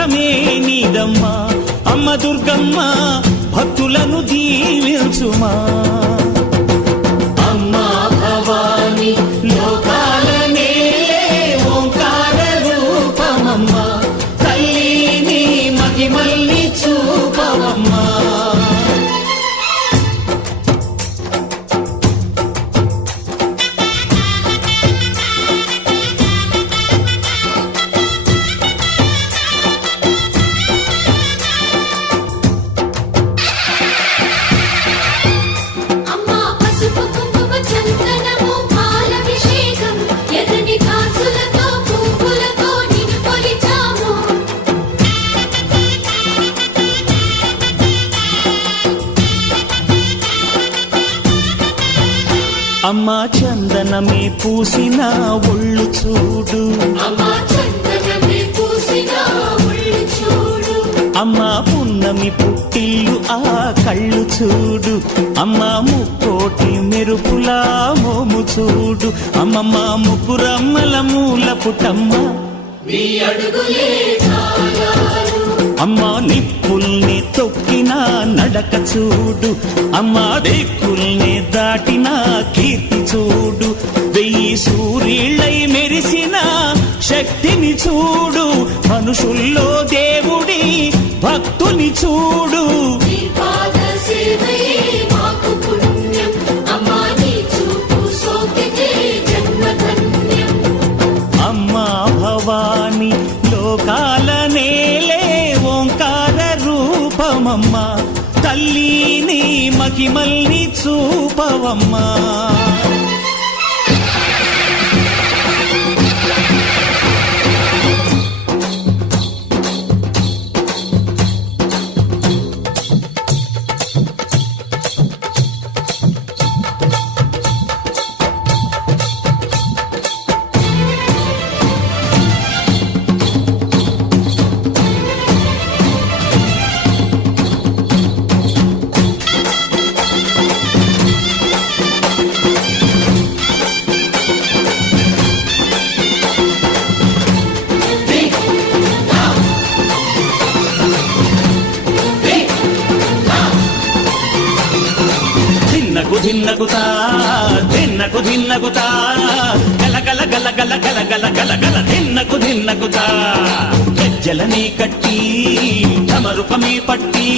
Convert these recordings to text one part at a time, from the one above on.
అనుగ్రహమే నీదమ్మా అమ్మ దుర్గమ్మ భక్తులను దీవించుమా అమ్మా భవాని లోకాల నేలే ఓంకార రూపమమ్మా తల్లిని మహిమల్ని చూపవమ్మా అమ్మా చందనమే పూసిన ఒళ్ళు చూడు అమ్మా పున్నమి పుట్టిల్లు ఆ కళ్ళు చూడు అమ్మా ముక్కోటి మెరుపులా మోము చూడు అమ్మమ్మ ముగ్గురమ్మల మూల పుట్టమ్మ అమ్మా నిప్పుల్ని తొక్కిన నడక చూడు అమ్మా దిక్కుల్ని దాటిన కీర్తి చూడు 1000 సూర్యుళ్ళై మెరిసిన శక్తిని చూడు మనుషుల్లో దేవుడి భక్తుని చూడు అమ్మా భవాని లోకాల నేలే ఓంకార రూపమమ్మా తల్లిని మహిమల్ని చూపవమ్మా ధిన్నగుతా ధిన్నకు ధిన్నగుతా గల గల గల గల గల గల గల గల ధిన్నగుతా గజ్జలనే కట్టి తమరుపమే పట్టి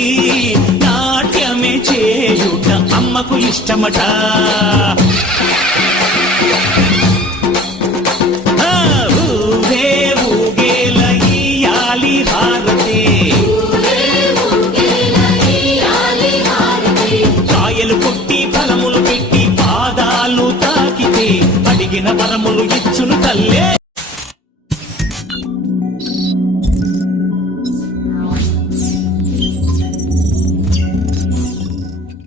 నాట్యమే చేయుట అమ్మకు ఇష్టమట ఊగే ఊగేల ఇయ్యాలి హారతి కాయలు కొట్టి ఫలములు పెట్టి పాదాలు తాకితే అడిగిన వరములు ఇచ్చును తల్లే